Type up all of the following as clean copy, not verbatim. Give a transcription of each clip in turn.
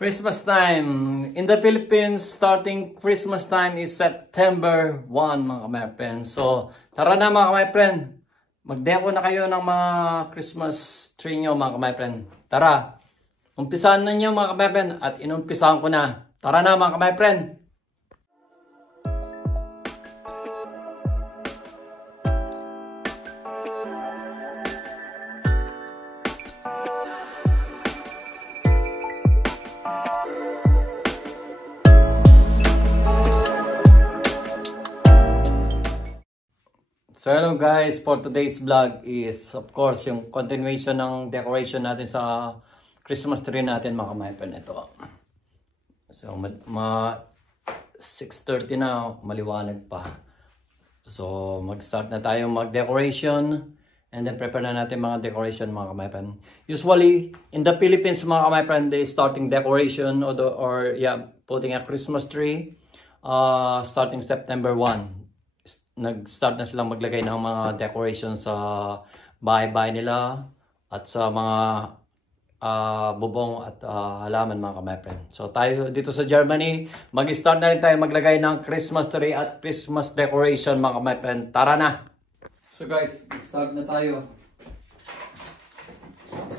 Christmas time. In the Philippines, starting Christmas time is September 1, mga ka-my-friend. So, tara na mga ka-my-friend. Mag-deco na kayo ng mga Christmas tree nyo, mga ka-my-friend. Tara, umpisahan na nyo mga ka-my-friend at inumpisahan ko na. Tara na mga ka-my-friend. So hello guys, for today's vlog is of course yung continuation ng decoration natin sa Christmas tree natin mga ka-my-friend. Ito. So 6:30 na, maliwanag pa. So mag-start na tayo mag-decoration and then prepare na natin mga decoration mga ka-my-friend. Usually in the Philippines mga ka-my-friend, they starting decoration or putting a Christmas tree starting September 1. Nag-start na silang maglagay ng mga decoration sa bahay-bahay nila at sa mga bubong at halaman mga ka-my-friend. So tayo dito sa Germany, mag-start na rin tayo maglagay ng Christmas tree at Christmas decoration mga ka-my-friend. Tara na! So guys, start na tayo.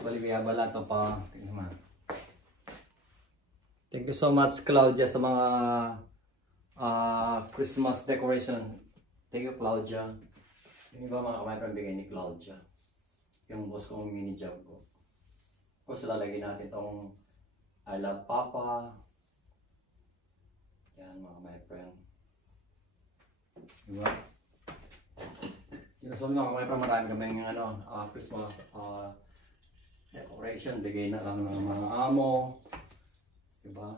Bala ito pa. Thank you so much Claudia sa mga Christmas decoration. Thank you, Claudia. Yung iba mga ka-my-friend bigay ni Claudia. Yung boss kong mini job ko. Tapos lalagay natin itong I love Papa. Yan mga ka-my-friend. Diba? So mga ka-my-friend, marami kami yung Christmas decoration. Bigay na lang ng mga amo. Diba?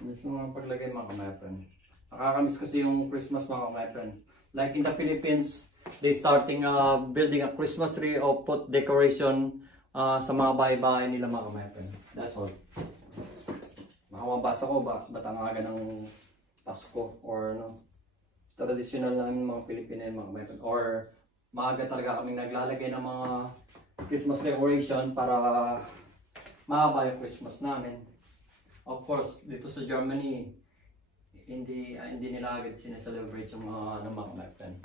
Gusto mga paglagay mga ka-my-friend. Nakakamiss kasi yung Christmas mga ka-my-friend. Like in the Philippines, they starting building a Christmas tree or put decoration sa mga bahay-bahay nila mga ka-my-friend. That's all. Makamabasa ko ba't ang aga ng Pasko or traditional namin mga Pilipino mga ka-my-friend. Or maaga talaga kaming naglalagay ng mga Christmas decoration para mahaba yung Christmas namin. Of course, dito sa Germany, hindi nila agad sineselebrate yung mga mga ka-my-friend.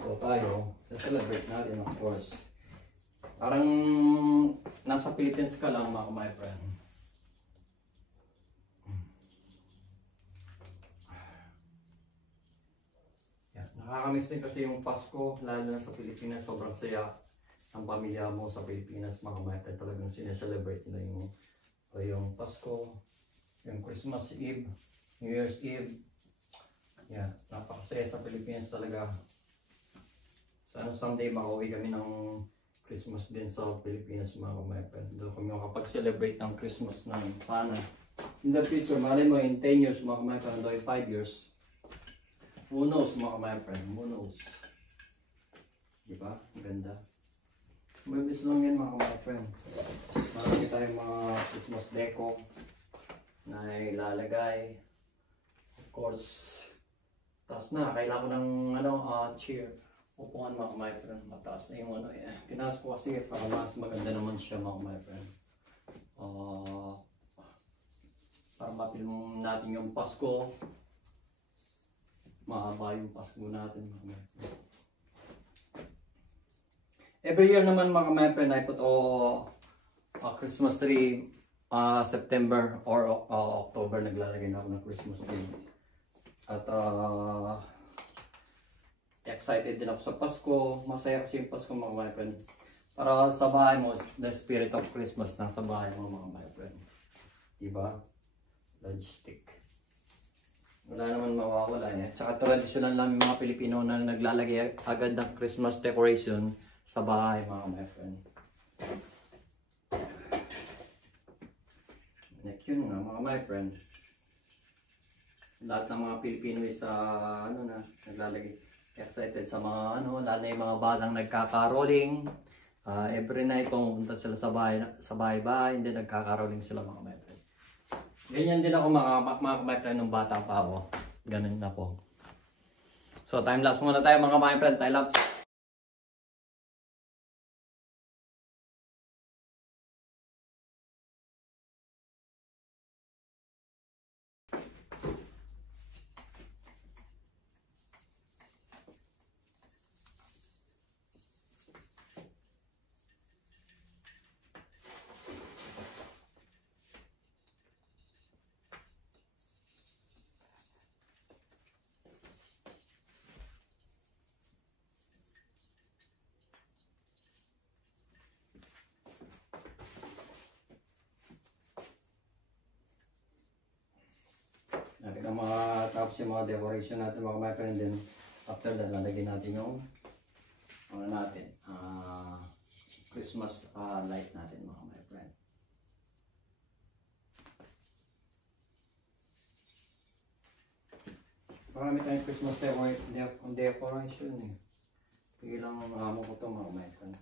So tayo, celebrate natin of course. Parang nasa Philippines ka lang mga ka-my-friend. Nakakamiss din kasi yung Pasko, lalo na sa Pilipinas. Sobrang saya ang pamilya mo sa Pilipinas mga ka-my-friend. Talagang sineselebrate nila yung Pasko, yung Christmas Eve, New Year's Eve. Yeah, napakasaya sa Pilipinas talaga. Sana someday makauwi kami ng Christmas din sa Pilipinas mga ka-my-friend. Doon kami makapag-celebrate ng Christmas namin. Sana. In the future, malay mo in 10 years mga ka-my-friend, in 5 years. Who knows mga ka-my-friend, who knows. Diba? Ganda. Mabis lang yan mga ka-my-friend. Marami tayong mga Christmas deco na ilalagay. Of course, taas na. Kailangan ko ng chair. Upuan mga ka-my-friend. Mataas na yung tinaas ko kasi para mas maganda naman siya mga ka-my-friend. Para mapilm natin yung Pasko. Mahaba yung Pasko natin mga ka-my-friend. Every year naman mga ka-my-friend, I put a Christmas tree September or October naglalagay na ako ng Christmas tree. At excited din ako sa Pasko. Masaya kasi yung Pasko mga ka-my-friend. Para sa bahay mo, the spirit of Christmas na sa bahay mo mga ka-my-friend. Diba? Logistic. Wala naman mawawala eh. Tsaka traditional lang mga Pilipino na naglalagay agad ng Christmas decoration sa bahay mga ka-my-friend. Like yun nga mga ka-my-friend. Lahat ng mga Pilipino is naglalagay excited sa mga lalo na yung mga batang nagkakaroling. Every night pumunta sila sa bahay-bahay, hindi nagkakaroling sila mga ka-my-friend. Ganyan din ako mga ka-my-friend nung bata pa ako. Ganun na po. So time lapse muna tayo mga ka-my-friend, time lapse. Pag matapos yung mga decoration natin mga my friend, then after that, lalagyan natin yung Christmas light natin mga my friend. Marami tayong Christmas decoration eh. Ilang amo ko ito mga my friend.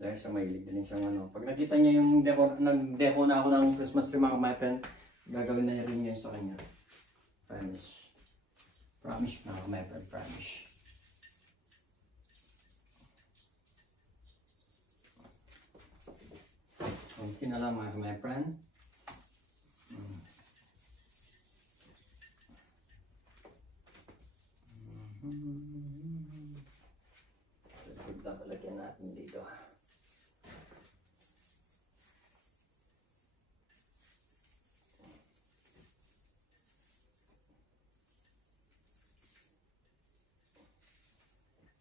Dahil siya mahilig din siyang ano. Pag nakita niya yung nag-deco na ako ng Christmas tree mga my friend, gagawin na niya rin yun sa kanya. Promise. Promise mga my friend, promise. Okay na lang mga my friend. Lagyan natin dito.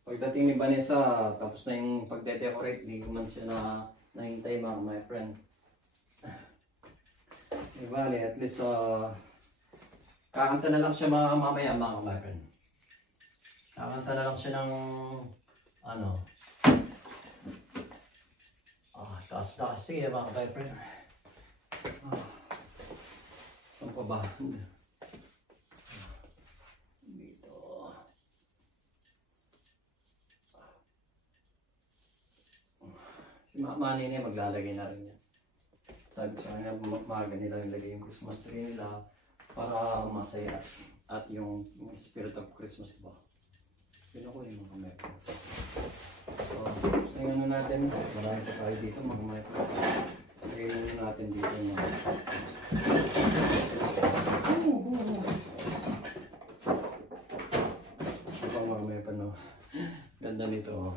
Pagdating ni Vanessa, tapos na yung pagde-decorate, di ko man siya nahintay mga my friend. Diba, at least kakanta na lang siya mamaya mga my friend. Kakanta na lang siya ng ano, taas-taas. Sige mga my friend. Saan pa ba? Dito. Si Mama Nini maglalagay na rin yan. Sabi sa kanya, maaga nila ilagay yung Christmas tree nila para masaya at yung spirit of Christmas ba. Yun ako yung mga mepo. So, tingnan natin. Marami pa tayo dito mga mepo. Tingnan natin dito yung mga mga mepo, no? Ganda nito.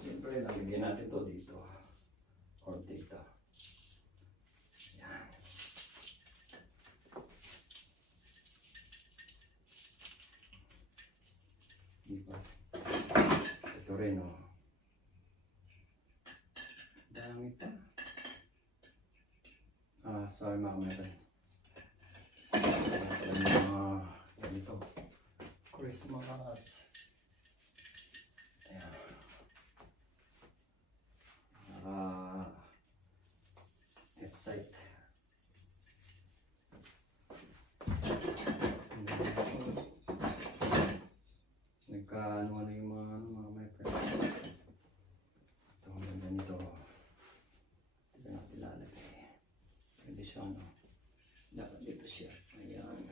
Siyempre, lagyan natin to dito. Or dito. Yan. Diba? Ito rin, oh. Dami pa. Sorry mga meron. Ganito. Christmas. Ayan. Excite. Nagka-ano yung mga my friend. Ito ang ganda nito. Ito natin lalagay. Pwede siya ano. Dapat dito siya. Ayan.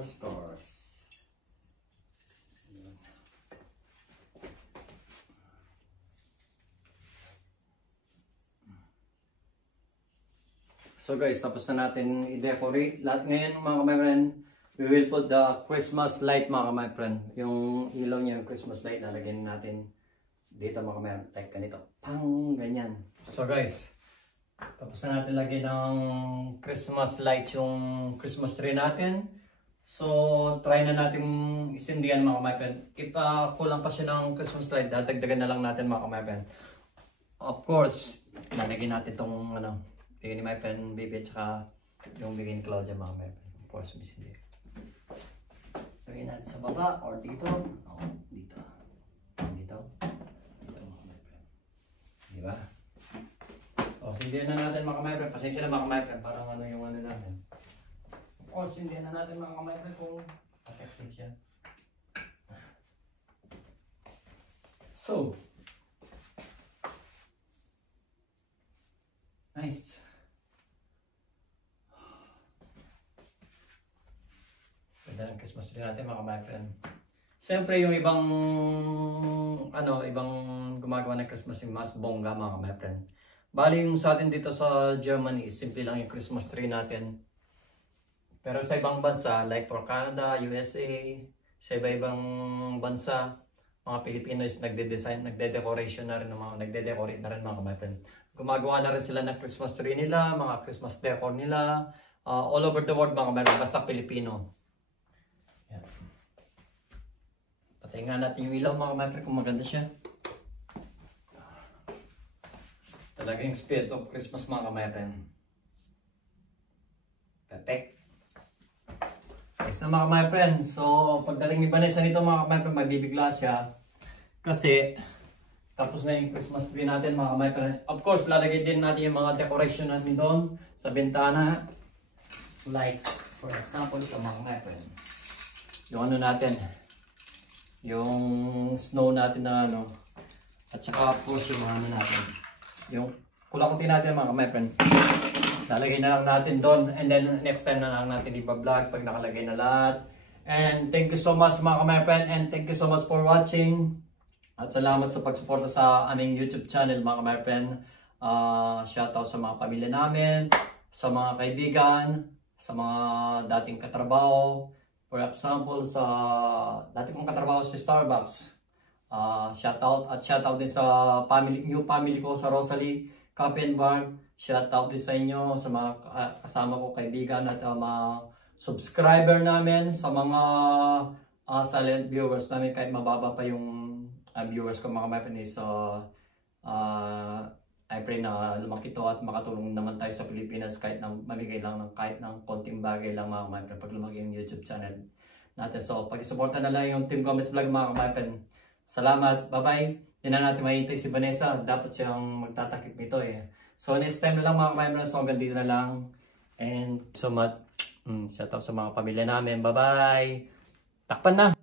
Stars. So guys, tapos na natin i-decorate. Ngayon mga my-friend, we will put the Christmas light mga my-friend. Yung ilaw niya, yung Christmas light, lalagyan natin dito mga my-friend. Like ganito. Pang ganyan. So guys, tapos na natin lagyan ng Christmas light yung Christmas tree natin. So, try na natin isindihan mga my-friend. If kulang pa siya ng Christmas light, dadagdagan na lang natin mga my-friend. Of course, lalagyan natin itong bigay ni my-friend baby at saka yung bigay ni Claudia mga my-friend. Of course, misindi. Lagyan natin sa baba or dito. Dito. Dito. Dito mga my-friend. Diba? O, sindihan na natin mga my-friend. Pasensya na mga my-friend. Parang yung natin. Of course, hindi na natin mga kamay kung effective siya. So, nice. Ganda ng Christmas tree natin mga my friend. Siyempre yung ibang gumagawa ng Christmas tree mas bongga mga my friend. Bali yung sa atin dito sa Germany is simple lang yung Christmas tree natin. Pero sa ibang bansa, like for Canada, USA, sa iba-ibang bansa, mga Pilipino is nagde-design, nagde-decoration na rin, nagde-decorate na rin mga my friend. Gumagawa na rin sila ng Christmas tree nila, mga Christmas decor nila, all over the world mga my friend, basta Pilipino. Yan. Patayin nga natin yung ilaw mga my friend kung maganda siya. Talagang spirit of Christmas mga my friend. Perfect. Yes na mga my friend. So pagdating ni Vanessa nito mga my friend, magbibigla siya. Kasi tapos na yung Christmas tree natin mga my friend. Of course, lalagay din natin yung mga decoration natin doon sa bintana. Like, for example, sa mga my friend. Yung ano natin. Yung snow natin na ano. At saka of course yung ano natin. Yung kulakutin natin mga my friend. Lalagay na lang natin doon. And then next time na lang natin ipa-vlog pag nakalagay na lahat. And thank you so much mga my friend. And thank you so much for watching. At salamat sa pagsuporta sa aming YouTube channel mga my friend. Shoutout sa mga pamilya namin, sa mga kaibigan, sa mga dating katrabaho. For example, sa dati kong katrabaho sa Starbucks. Shoutout at shoutout din sa new family ko sa Rosalie Coffee and Bar. Shoutout din sa inyo, sa mga kasama ko kaibigan at mga subscriber namin, sa mga silent viewers namin kahit mababa pa yung viewers ko mga my friend is I pray na lumaki to at makatulong naman tayo sa Pilipinas kahit na mamigay lang ng kahit ng konting bagay lang mga my friend pag lumaki yung YouTube channel natin. So pag-suporta na lang yung Team Gomez Vlog mga my friend. Salamat, bye-bye. Yan na natin mahintay si Vanessa. Dapat siyang magtatakip nito eh. So next time na lang mga my so hanggang dito na lang. And so much. Shout out sa mga pamilya namin. Bye-bye. Takpan na.